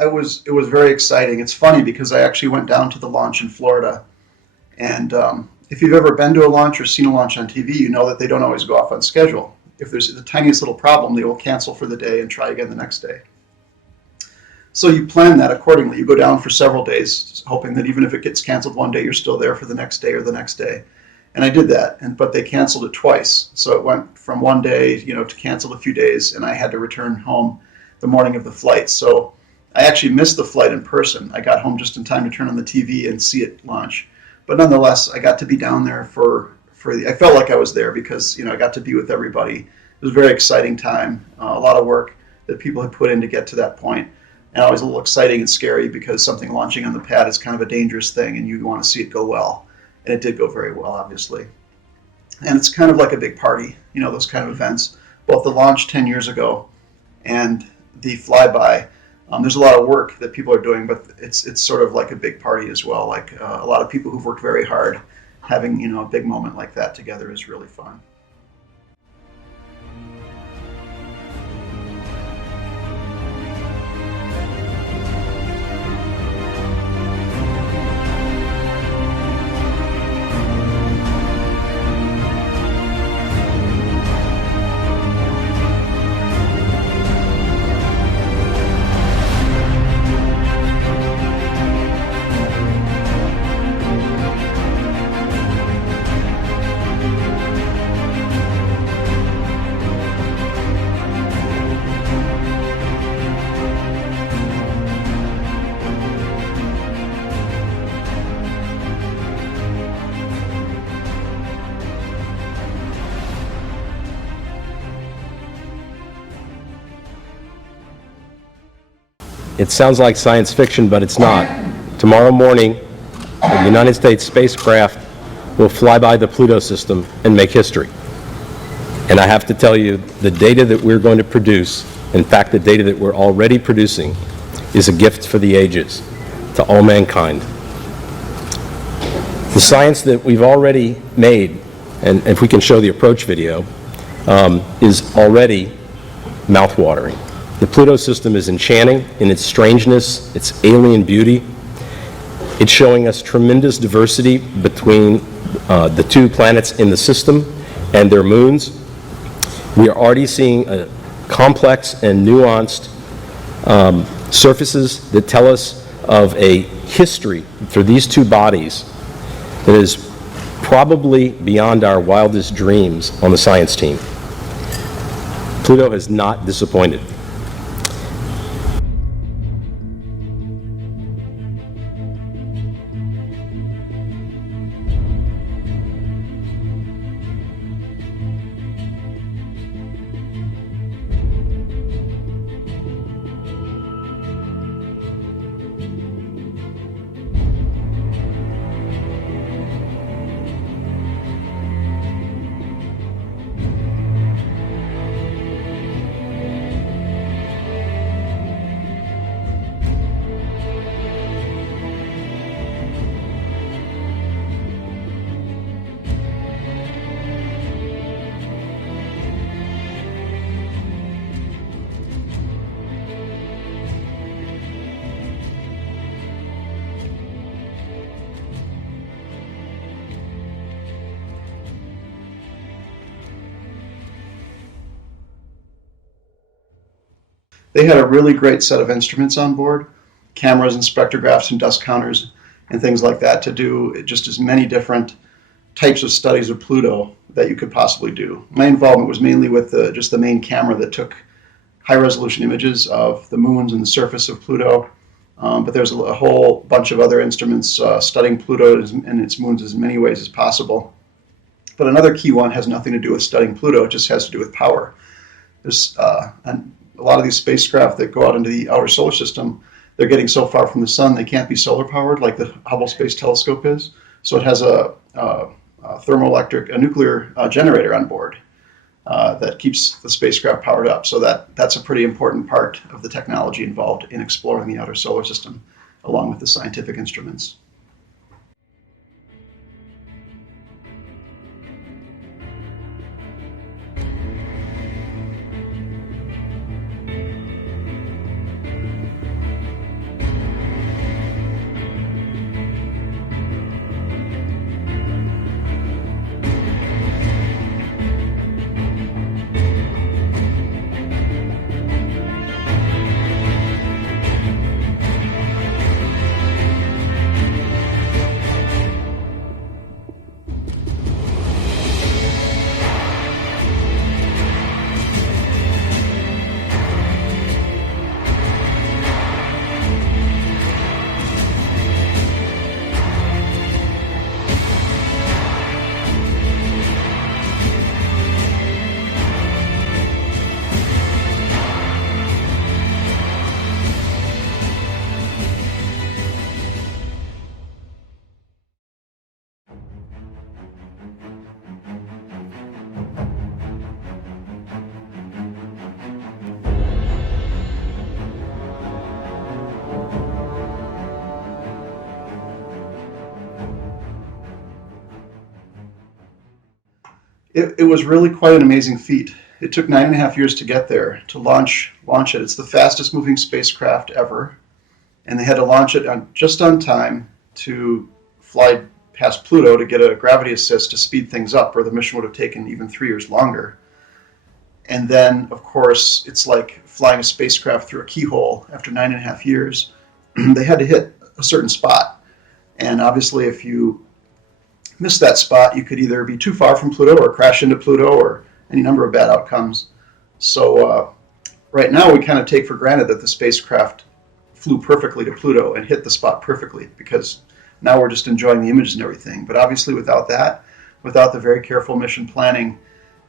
It was very exciting. It's funny because I actually went down to the launch in Florida, and if you've ever been to a launch or seen a launch on TV, you know that they don't always go off on schedule. If there's the tiniest little problem, they will cancel for the day and try again the next day. So you plan that accordingly. You go down for several days, hoping that even if it gets canceled one day, you're still there for the next day or the next day. And I did that, but they canceled it twice. So it went from one day, to canceled a few days, and I had to return home the morning of the flight. So I actually missed the flight in person. I got home just in time to turn on the TV and see it launch. But nonetheless, I got to be down there I felt like I was there because, I got to be with everybody. It was a very exciting time, a lot of work that people had put in to get to that point. And always a little exciting and scary because something launching on the pad is kind of a dangerous thing and you want to see it go well. And it did go very well, obviously. And it's kind of like a big party, those kind of events. Both the launch 10 years ago and the flyby. There's a lot of work that people are doing, but it's sort of like a big party as well. Like a lot of people who've worked very hard, having a big moment like that together is really fun. It sounds like science fiction, but it's not. Tomorrow morning, the United States spacecraft will fly by the Pluto system and make history. And I have to tell you, the data that we're going to produce, in fact, the data that we're already producing, is a gift for the ages to all mankind. The science that we've already made, and if we can show the approach video, is already mouth-watering. The Pluto system is enchanting in its strangeness, its alien beauty. It's showing us tremendous diversity between the two planets in the system and their moons. We are already seeing a complex and nuanced surfaces that tell us of a history for these two bodies that is probably beyond our wildest dreams on the science team. Pluto has not disappointed. They had a really great set of instruments on board, cameras and spectrographs and dust counters and things like that to do just as many different types of studies of Pluto that you could possibly do. My involvement was mainly with just the main camera that took high-resolution images of the moons and the surface of Pluto. But there's a whole bunch of other instruments studying Pluto and its moons as many ways as possible. But another key one has nothing to do with studying Pluto, it just has to do with power. There's a lot of these spacecraft that go out into the outer solar system, they're getting so far from the sun they can't be solar powered like the Hubble Space Telescope is. So it has a nuclear generator on board that keeps the spacecraft powered up. So that's a pretty important part of the technology involved in exploring the outer solar system, along with the scientific instruments. It was really quite an amazing feat. It took 9.5 years to get there, to launch it. It's the fastest moving spacecraft ever, and they had to launch it just on time to fly past Pluto to get a gravity assist to speed things up, or the mission would have taken even 3 years longer. And then, of course, it's like flying a spacecraft through a keyhole after 9.5 years. They had to hit a certain spot. And obviously, if you miss that spot, you could either be too far from Pluto or crash into Pluto or any number of bad outcomes. So right now, we kind of take for granted that the spacecraft flew perfectly to Pluto and hit the spot perfectly, because now we're just enjoying the images and everything. But obviously, without that, without the very careful mission planning,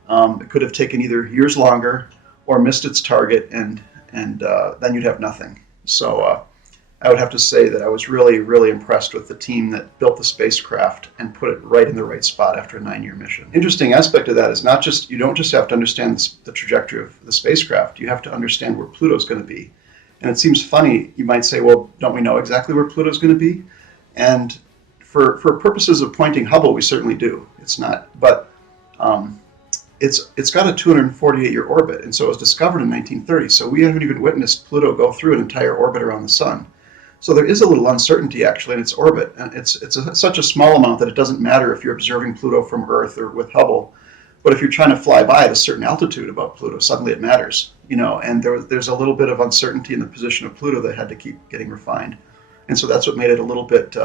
it could have taken either years longer or missed its target, and then you'd have nothing. So I would have to say that I was really, really impressed with the team that built the spacecraft and put it right in the right spot after a 9-year mission. Interesting aspect of that is not just, you don't just have to understand the trajectory of the spacecraft, you have to understand where Pluto's going to be. And it seems funny, you might say, well, don't we know exactly where Pluto's going to be? And for purposes of pointing Hubble, we certainly do. It's not, but it's got a 248-year orbit, and so it was discovered in 1930. So we haven't even witnessed Pluto go through an entire orbit around the sun. So there is a little uncertainty actually in its orbit, and it's such a small amount that it doesn't matter if you're observing Pluto from Earth or with Hubble. But if you're trying to fly by at a certain altitude above Pluto, suddenly it matters, and there's a little bit of uncertainty in the position of Pluto that had to keep getting refined. And so that's what made it a little bit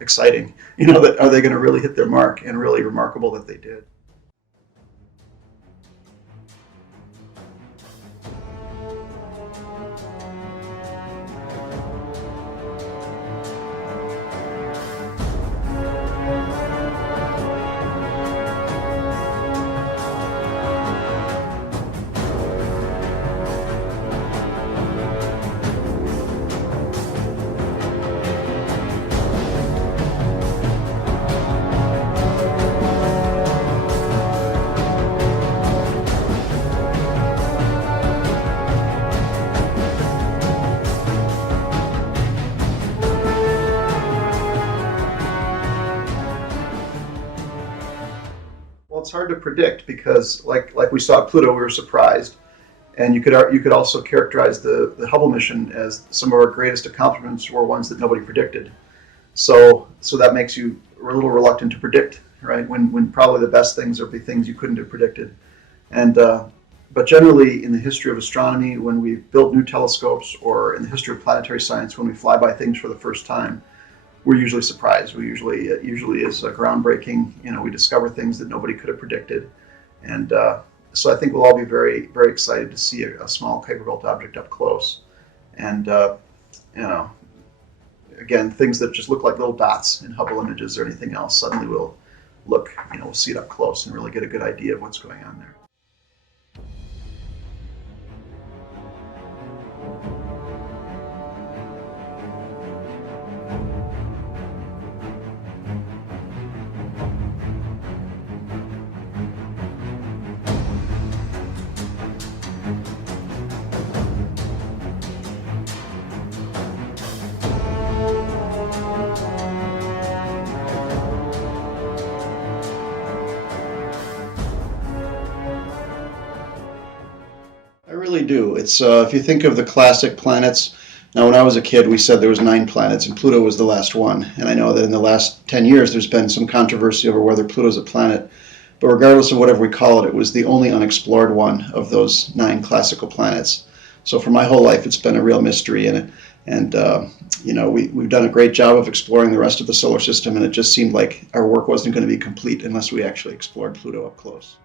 exciting, that are they going to really hit their mark, and really remarkable that they did. Well, it's hard to predict because, like we saw at Pluto, we were surprised, and you could also characterize the Hubble mission as some of our greatest accomplishments were ones that nobody predicted. So that makes you a little reluctant to predict, right? When probably the best things are the things you couldn't have predicted, and but generally in the history of astronomy, when we build new telescopes, or in the history of planetary science, when we fly by things for the first time, we're usually surprised. It usually is groundbreaking. We discover things that nobody could have predicted, and so I think we'll all be very, very excited to see a small Kuiper Belt object up close, and again, things that just look like little dots in Hubble images or anything else. Suddenly we'll see it up close and really get a good idea of what's going on there. I really do. It's if you think of the classic planets. Now, when I was a kid, we said there was 9 planets, and Pluto was the last one. And I know that in the last 10 years, there's been some controversy over whether Pluto's a planet. But regardless of whatever we call it, it was the only unexplored one of those 9 classical planets. So for my whole life, it's been a real mystery, and we've done a great job of exploring the rest of the solar system, and it just seemed like our work wasn't going to be complete unless we actually explored Pluto up close.